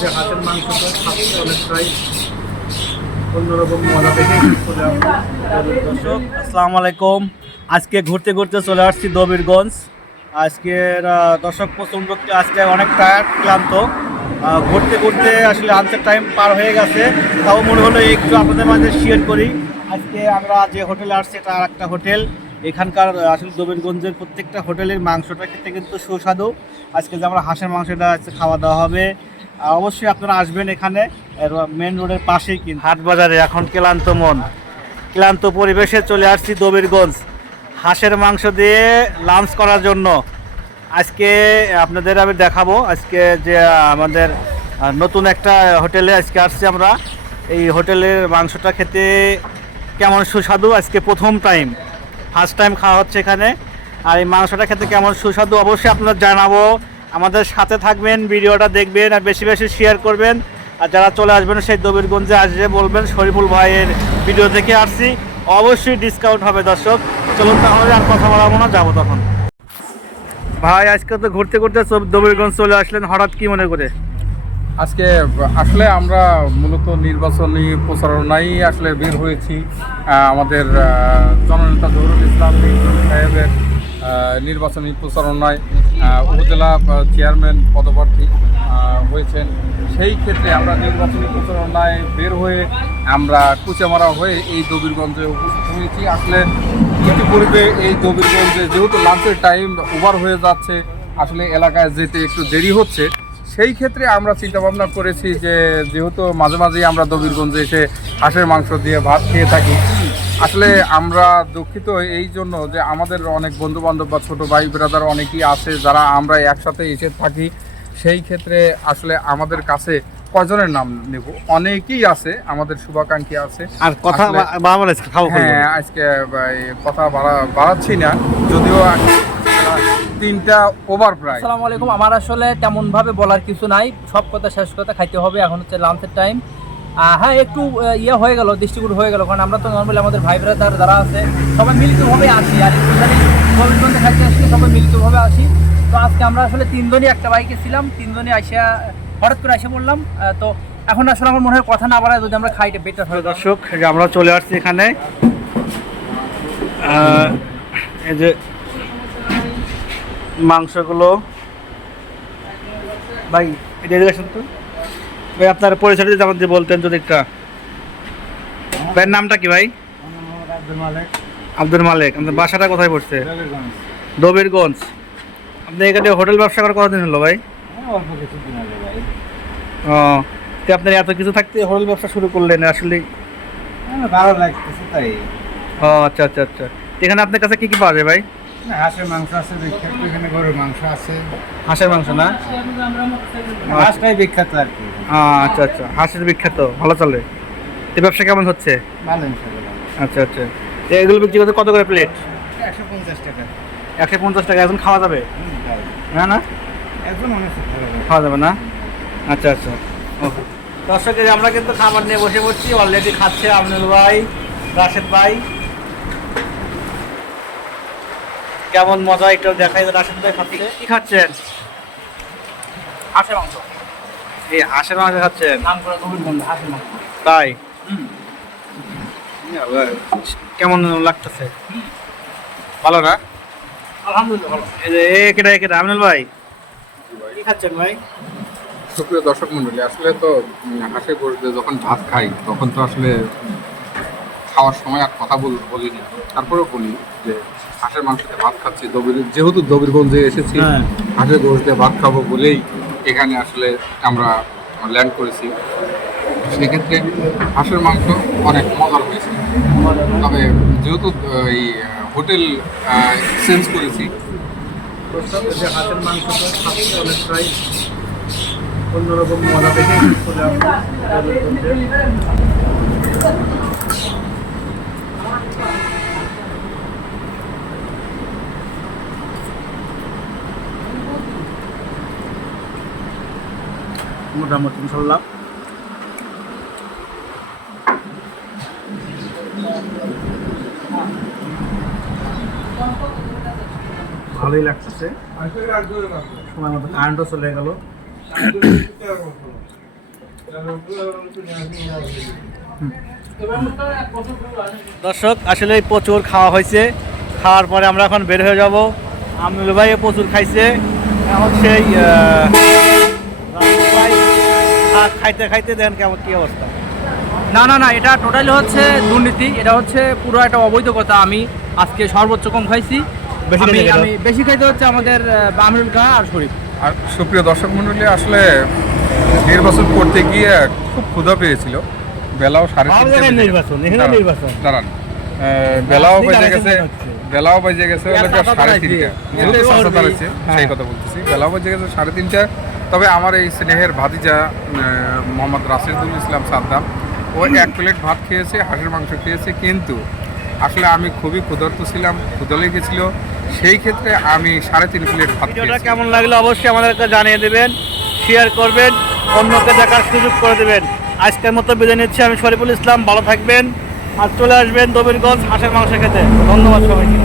যে হাঁসের মাংসটা অনেকটাই। অন্যরকম মজা আসলাম দর্শক আসসালামু আলাইকুম আজকে ঘুরতে ঘুরতে চলে আসছি দবিরগঞ্জ। আজকের দর্শক প্রচণ্ড আজকে অনেক টায়ার্ড ক্লান্ত। ঘুরতে ঘুরতে আসলে আনসার টাইম পার হয়ে গেছে। তাও মনে হলো একটু আপনাদের মাঝে শেয়ার করি। আজকে আমরা যে হোটেলে আসছি, এটা আর একটা হোটেল এখানকার আসলে দবিরগঞ্জের প্রত্যেকটা হোটেলের মাংসটা খেতে কিন্তু সুস্বাদু। আজকে যে আমরা হাঁসের মাংসটা খাওয়া দাওয়া হবে। অবশ্যই আপনারা আসবেন এখানে মেন রোডের পাশেই কিন্তু। হাট বাজারে এখন ক্লান্ত মন। ক্লান্ত পরিবেশে চলে আসছি দবিরগঞ্জ। হাঁসের মাংস দিয়ে লাঞ্চ করার জন্য। আজকে, আপনাদের আমি দেখাবো, আজকে যে আমাদের নতুন একটা হোটেলে আজকে আসছি আমরা। এই হোটেলের মাংসটা খেতে কেমন সুস্বাদু আজকে প্রথম টাইম ফার্স্ট টাইম খাওয়া হচ্ছে এখানে। আর এই মাংসটা খেতে কেমন সুস্বাদু অবশ্যই আপনারা জানাব। আমাদের সাথে থাকবেন, ভিডিওটা দেখবেন আর বেশি বেশি শেয়ার করবেন। আর যারা চলে আসবেন সেই দবিরগঞ্জে আসবে বলবেন, শরীফুল ভাইয়ের ভিডিও দেখে আসছি। অবশ্যই ডিসকাউন্ট হবে দর্শক। চলুন তাহলে আর কথা বলাবো না, যাব তখন। ভাই, আজকে তো ঘুরতে ঘুরতে দবিরগঞ্জ চলে আসলেন। হঠাৎ কি মনে করে? আজকে আসলে আমরা মূলত নির্বাচনী প্রচারণায় আসলে বের হয়েছি আমাদের জননেতা জহুরুল ইসলাম সাহেবের নির্বাচনী প্রচারণায় উপজেলা চেয়ারম্যান পদপ্রার্থী হয়েছেন। সেই ক্ষেত্রে আমরা নির্বাচনী প্রচারণায় বের হয়ে আমরা কুচামারা হয়ে এই দবিরগঞ্জে উপস্থিত হয়েছি। আসলে ইতিপূর্বে এই দবিরগঞ্জে যেহেতু লাঞ্চের টাইম ওভার হয়ে যাচ্ছে, আসলে এলাকায় যেতে একটু দেরি হচ্ছে। সেই ক্ষেত্রে আমরা চিন্তা ভাবনা করেছি যে যেহেতু মাঝে মাঝেই আমরা দবিরগঞ্জে এসে হাঁসের মাংস দিয়ে ভাত খেয়ে থাকি আসলে আমরা দুঃখিত এই জন্য যে আমাদের অনেক বন্ধু বান্ধব বা ছোটো ভাই ব্রাদার অনেকেই আছে যারা আমরা একসাথে এসে থাকি। সেই ক্ষেত্রে আসলে আমাদের কাছে কজনের নাম নেব? অনেকেই আছে আমাদের শুভাকাঙ্ক্ষী আছে। আর কথা হ্যাঁ আজকে কথা বাড়া বাড়াচ্ছি না। যদিও তিনটা ওভার প্রায় আসসালামু আলাইকুম। আমার আসলে তেমন ভাবে বলার কিছু নাই। সব কথা শেষ কথা খাইতে হবে। এখন হচ্ছে লাঞ্চের টাইম হ্যাঁ একটু ইয়ে হয়ে গেল দৃষ্টিগুট হয়ে গেল। কারণ আমরা তো নর্মালি আমাদের ভাই ব্রাদার যারা আছে সবাই মিলিতভাবে আসি। আর স্পেশালি গোবিন্দগঞ্জে খাইতে আসি সবাই মিলিতভাবে আসি। তো আজকে আমরা আসলে তিনজনই একটা বাইকে ছিলাম। তিনজনই আসিয়া হঠাৎ করে এসে বললাম তো এখন আসলে আমার মনে হয় কথা না বাড়ায় যদি আমরা খাইতে বেটার হয়। দর্শক যে আমরা চলে আসছি এখানে। এই যে মাংসগুলো। ভাই এটা এদিকে আসুন তো। ভাই আপনার পরিচয় যদি আমাদের বলতেন যদি একটা। ভাইয়ের নামটা কি ভাই? আব্দুল মালিক। আপনার বাসাটা কোথায় পড়ছে? দবিরগঞ্জ আপনি এখানে হোটেল ব্যবসা করার কতদিন হলো ভাই? ও তো আপনার এত কিছু থাকতে হোটেল ব্যবসা শুরু করলেন আসলে ভালো লাগতেছে তাই। ও আচ্ছা আচ্ছা আচ্ছা। এখানে আপনার কাছে কি কি পাওয়া যায় ভাই? হাঁসের মাংস আছে বিখ্যাত এখানে গরুর মাংস আছে। হাঁসের মাংস না? হাঁসটাই বিখ্যাত আর কি। আচ্ছা আচ্ছা। হাঁসের বিখ্যাত ভালো চলে। এই ব্যবসা কেমন হচ্ছে? ভালো আচ্ছা আচ্ছা। তো এগুলো বিক্রি করতে কত করে প্লেট? একশো পঞ্চাশ টাকা। একশো পঞ্চাশ টাকা এখন খাওয়া যাবে? না না? একদম অনেক খাওয়া যাবে। না? আচ্ছা আচ্ছা। ও দর্শক এই আমরা কিন্তু খাবার নিয়ে বসে পড়ছি। অলরেডি খাচ্ছে আমনুল ভাই রাশেদ ভাই। কেমন মজা একটু দেখাই যে রাশেদ ভাই খাচ্ছে। কি খাচ্ছেন? হাঁসের মাংস। এই হাঁসের মাংস খাচ্ছেন? নাম করে গোবিন্দগঞ্জ হাঁসের মাংস। তাই? কেমন লাগতেছে? ভালো না? আলহামদুলিল্লাহ ভালো। এই কেটা কেটা আমিনুল ভাই? কি খাচ্ছেন ভাই? সুপ্রিয় দর্শক মন্ডলী আসলে তো হাঁসের গরুতে যখন ভাত খাই তখন তো আসলে খাওয়ার সময় আর কথা বল বলি না তারপরেও বলি যে হাঁসের মাংসতে ভাত খাচ্ছি। দবির যেহেতু দবিরগঞ্জে এসেছি হ্যাঁ। হাঁসের গরুতে ভাত খাব বলেই এখানে আসলে আমরা ল্যান্ড করেছি। সেক্ষেত্রে হাঁসের মাংস অনেক মজার হয়েছে। তবে যেহেতু এই হোটেল চেঞ্জ করেছি হাঁসের অনেকটাই অন্যরকম মজা দেখে মোটামুটি, ইনশাল্লাহ। ভালোই লাগতেছে। সময় মতো কারেন্টও চলে গেল। দর্শক, আসলে প্রচুর খাওয়া হয়েছে। খাওয়ার পরে আমরা এখন বের হয়ে যাব। আমিনুল ভাই প্রচুর খাইছে। এখন সেই খাইতে খাইতে দেন কেমন কি অবস্থা। না না না এটা টোটালি হচ্ছে দুর্নীতি। এটা হচ্ছে পুরো একটা অবৈধ কথা। আমি আজকে সর্বোচ্চ কম খাইছি। বেশি আমি খাইতে আমি বেশি খাইতে হচ্ছে আমাদের আমিরুল খাঁ আর শরীফ। আর সুপ্রিয় দর্শক মণ্ডলী আসলে নির্বাচন করতে গিয়ে খুব ক্ষুধা পেয়েছিল। বেলাও সাড়ে নির্বাচন, দাঁড়ান, নির্বাচন। দাঁড়ান। বেলাও বেজে গেছে বেলাও বেজে গেছে সাড়ে। তিনটা। সেই হ্যাঁ। কথা বলতেছি। বেলাও বেজে গেছে সাড়ে তিনটা। তবে আমার এই স্নেহের ভাতিজা মোহাম্মদ রাশিদুল ইসলাম সাদ্দাম ও এক প্লেট ভাত খেয়েছে হাঁসের মাংস খেয়েছে কিন্তু আসলে আমি খুবই ক্ষুধার্ত ছিলাম ক্ষুধা লেগেছিল। সেই ক্ষেত্রে আমি সাড়ে তিন প্লেট ভাত ভিডিওটা কেমন লাগল অবশ্যই আমাদেরকে জানিয়ে দেবেন শেয়ার করবেন অন্যকে দেখার সুযোগ করে দেবেন। আজকের মতো বিদায় নিচ্ছি আমি শরীফুল ইসলাম ভালো থাকবেন আর চলে আসবেন দবিরগঞ্জ হাঁসের মাংস খেতে। ধন্যবাদ সবাইকে।